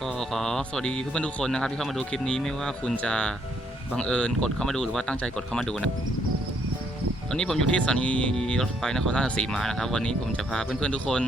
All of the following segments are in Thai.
ก็ขอสวัสดีเพื่อนๆทุกคนนะครับที่เข้ามาดูคลิปนี้ไม่ว่าคุณจะบังเอิญกดเข้ามาดูหรือว่าตั้งใจกดเข้ามาดูนะตอนนี้ผมอยู่ที่สถานีรถไฟนครราชสีมานะครับ วันนี้ผมจะพาเพื่อนๆทุกคน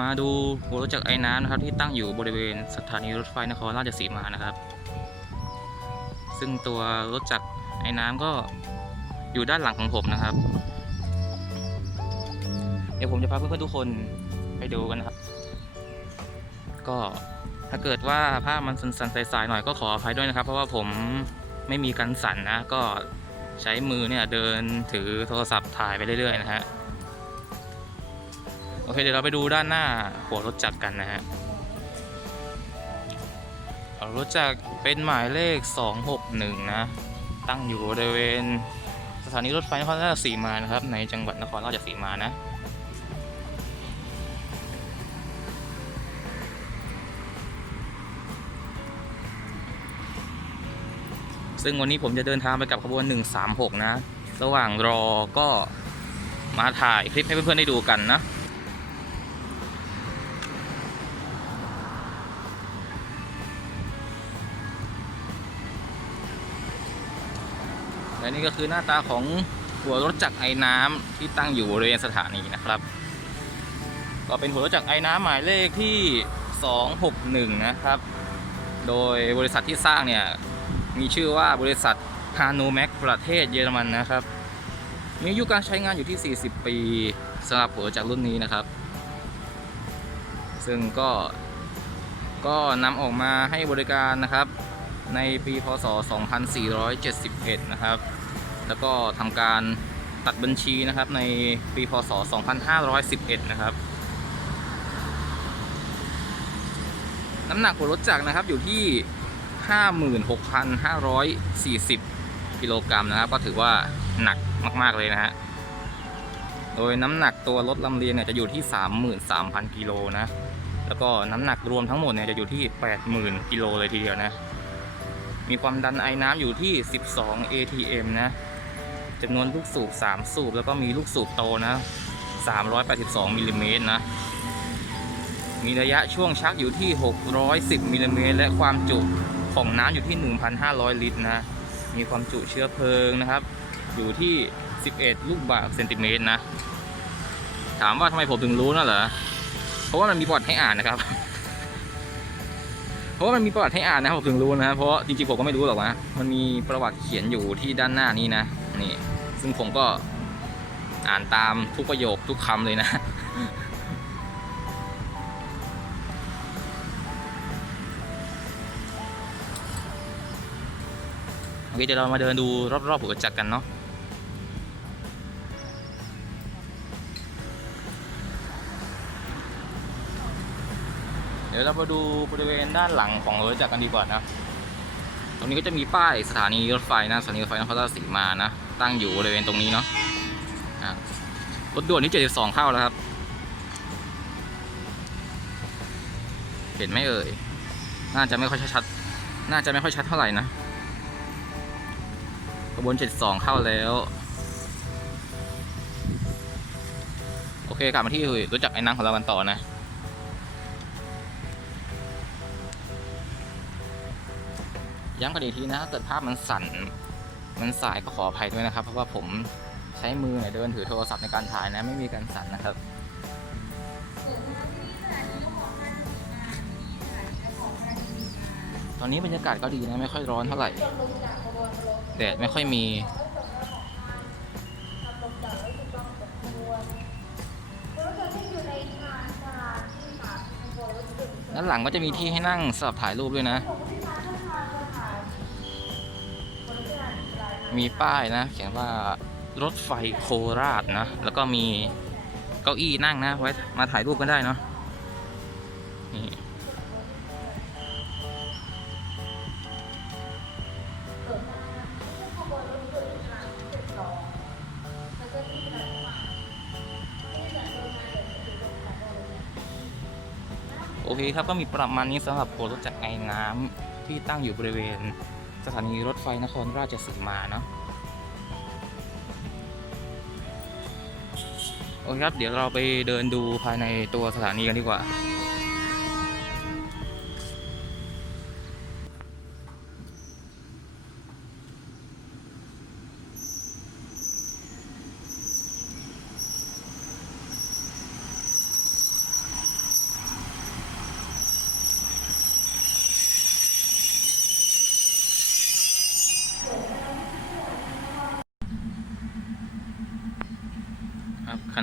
มาดูหัวรถจักรไอ้น้ำนะครับที่ตั้งอยู่บริเวณสถานีรถไฟนครราชสีมานะครับ ซึ่งตัวรถจักรไอ้น้ำก็อยู่ด้านหลังของผมนะครับ เดี๋ยวผมจะพาเพื่อนๆทุกคนไปดูกันนะครับ ก็ ถ้าเกิดว่าภาพมันสั่นๆสายๆหน่อยก็ขออภัยด้วยนะครับ เพราะว่าผมไม่มีกันสั่นนะ ก็ใช้มือเนี่ยเดินถือโทรศัพท์ถ่ายไปเรื่อยๆนะฮะโอเคเดี๋ยวเราไปดูด้านหน้าหัวรถจักรกันนะฮะรถจักรเป็นหมายเลข 261 นะ ตั้งอยู่บริเวณสถานีรถไฟนครราชสีมานะครับ ในจังหวัดนครราชสีมานะ ซึ่งวันนี้ผมจะเดินทางไปกับขบวน 136 นะ ระหว่างรอก็มาถ่ายคลิปให้เพื่อนๆได้ดูกันนะและนี่ก็คือหน้าตาของหัวรถจักรไอ้น้ำที่ตั้งอยู่บริเวณสถานีนะครับ ก็เป็นหัวรถจักรไอ้น้ำหมายเลขที่ 261 นะครับ โดยบริษัทที่สร้างเนี่ย มีชื่อว่าบริษัทฮานูแม็กประเทศเยอรมันนะครับ มีอายุการใช้งานอยู่ที่ 40 ปีสำหรับหัวจากรุ่นนี้นะครับ ซึ่งก็ก็นำออกมาให้บริการนะครับ ในปีพศ 2471 นะครับ แล้วก็ทำการตัดบัญชีนะครับในปีพศ 2511 นะครับ น้ำหนักหัวรถจักรนะครับอยู่ที่ 56,540 กิโลกรัมนะครับ ก็ถือว่าหนักมาก ๆ เลยนะฮะ โดยน้ำหนักตัวรถลำเลียงเนี่ยจะอยู่ที่ 33,000 กิโลนะ แล้วก็น้ำหนักรวมทั้งหมดเนี่ยจะอยู่ที่ 80,000 กิโลเลยทีเดียวนะ มีความดันไอ้น้ำอยู่ที่ 12 ATM นะจำนวนลูกสูบ 3 สูบ แล้วก็มีลูกสูบโตนะ 382มิลลิเมตรนะ มีระยะช่วงชักอยู่ที่ 610มิลลิเมตรและความจุ ของน้ำอยู่ที่ 1,500 ลิตรนะ มีความจุเชื้อเพลิงนะครับ อยู่ที่ 11 ลูกบาศก์เซนติเมตรนะ ถามว่าทำไมผมถึงรู้น่ะเหรอ เพราะว่ามันมีประวัติให้อ่านนะครับ เพราะว่ามันมีประวัติให้อ่านนะผมถึงรู้นะ เพราะจริงๆผมก็ไม่รู้หรอกนะ มันมีประวัติเขียนอยู่ที่ด้านหน้านี้นะ นี่ ซึ่งผมก็อ่านตามทุกประโยคทุกคำเลยนะ เคเดี๋ยวเรามาเดินดูรอบๆหัวจักรกันเนาะเดี๋ยวเรามาดูบริเวณด้านหลังของรถจักรกันดีกว่านะ ตรงนี้ก็จะมีป้ายสถานีรถไฟนะสถานีรถไฟนครราชสีมานะ ตั้งอยู่บริเวณตรงนี้เนาะรถด่วนที่ 72 เข้าแล้วครับ เห็นไหมเอ่ย น่าจะไม่ค่อยชัด น่าจะไม่ค่อยชัดเท่าไหร่นะ ขบวน 72 เข้าแล้ว โอเคกลับมาที่รู้จักไอ้นังของเรากันต่อนะ ย้ำกันอีกทีนะถ้าเกิดภาพมันสั่น มันสายก็ขออภัยด้วยนะครับ เพราะว่าผมใช้มือเนี่ยเดินถือโทรศัพท์ในการถ่ายนะ ไม่มีการสั่นนะครับตอนนี้บรรยากาศก็ดีนะ ไม่ค่อยร้อนเท่าไหร่ แดดไม่ค่อยมี ด้านหลังก็จะมีที่ให้นั่งสำหรับถ่ายรูปด้วยนะ มีป้ายนะ เขียนว่ารถไฟโคราชนะ แล้วก็มีเก้าอี้นั่งนะ ไว้มาถ่ายรูปกันได้เนาะ อเคครับก็มีประมาณนี้สำหรับโรถจักรไอ้น้ำที่ตั้งอยู่บริเวณ สถานีรถไฟนครราชสีมาเนาะโอเคครับเดี๋ยวเราไปเดินดูภายในตัวสถานีกันดีกว่า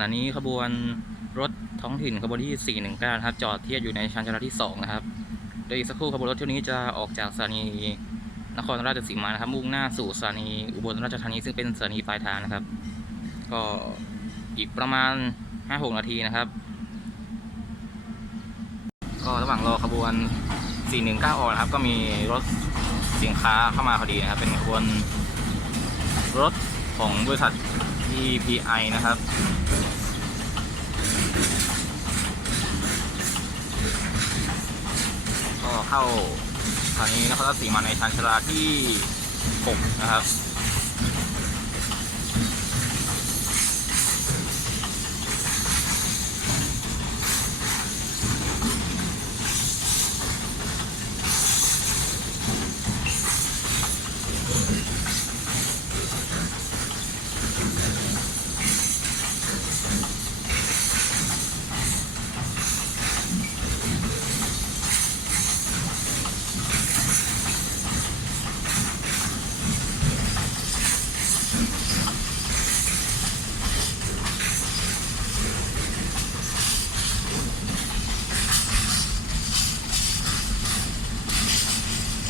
ณะนี้ขบวนรถท้องถิ่นขบวนที่ 419 นะครับ จอดเทียบอยู่ในชานชาลาที่ 2 นะครับโดยอีกสักครู่ขบวนรถเที่ยวนี้จะออกจากสถานีนครราชสีมานะครับมุ่งหน้าสู่สถานีอุบลราชธานีซึ่งเป็นสถานีปลายทางนะครับ ก็อีกประมาณ 5-6 นาทีนะครับ ก็ระหว่างรอขบวน 419 ออกนะครับ ก็มีรถสินค้าเข้ามาพอดีนะครับ เป็นขบวนรถของบริษัท EPI นะครับ ก็เข้าสถานีนครราชสีมาในชานชลาที่ 6 นะครับ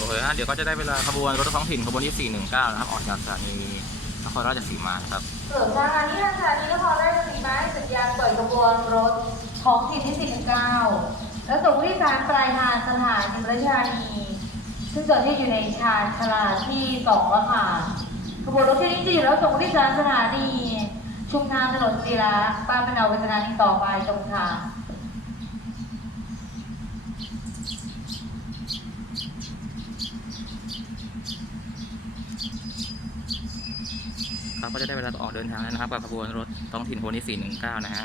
เคนะเดี๋ยวก็จะได้เวลาขบวนรถท้องถิ่นขบวนที่419นะครับออกจากสถานีนครราชสีมานะครับเกิดจากการที่สถานีนครราชสีมาสัญญาณเปิดขบวนรถของถิ่นที่419และส่งผู้โดยสารปลายทางสถานีราชธานีซึ่งจอดที่อยู่ในชานชลาที่2แล้วค่ะขบวนรถที่นี้จะอยู่แล้วส่งผู้โดยสารสถานีชุมทางถนนศิลาบ้านมะนาวเป็นสถานีต่อไปตรง ค่ะครับ ก็จะได้เวลาออกเดินทางแล้วนะครับ กับขบวนรถท้องถิ่นขบวนที่419นะฮะ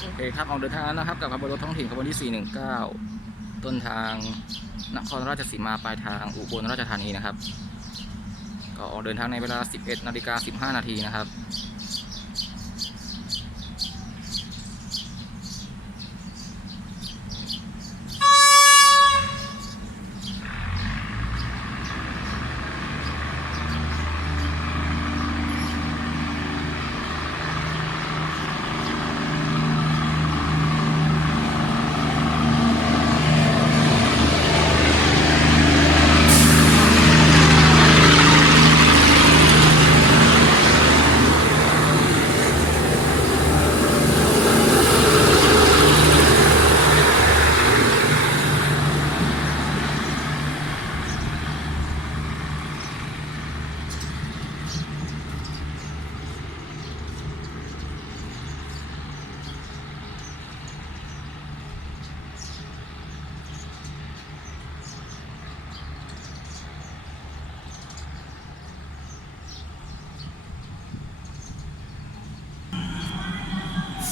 โอ เคครับออกเดินทางแล้วนะครับ กับขบวนรถท้องถิ่นขบวนที่ 419 ต้นทางนครราชสีมาปลายทางอุบลราชธานีนะครับ ก็ออกเดินทางในเวลา 11นาฬิกา15 นาทีนะครับ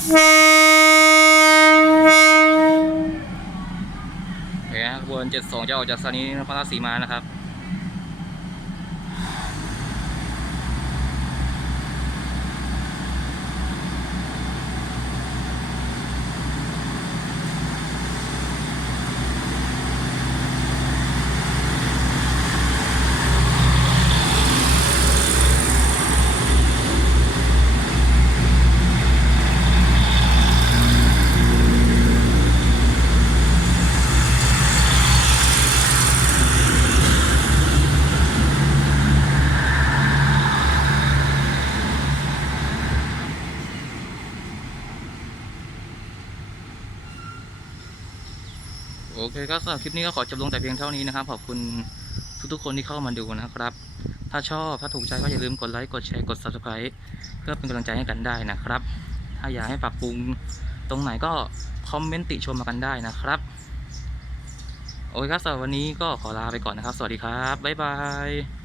โอเคนะขบวน72จะออกจากสถานีนครราชสีมานะครับ คก็สำหรับคลิปนี้ก็ขอจบลงแต่เพียงเท่านี้นะครับ ขอบคุณทุกๆคนที่เข้ามาดูนะครับ ถ้าชอบถ้าถูกใจก็อย่าลืมกดไลค์กดแชร์กด subscribe เพื่อเป็นกำลังใจให้กันได้นะครับ ถ้าอยากให้ปรับปรุงตรงไหนก็คอมเมนต์ติชมมากันได้นะครับโอเคครับสำหรับวันนี้ก็ขอลาไปก่อนนะครับ สวัสดีครับบ๊ายบาย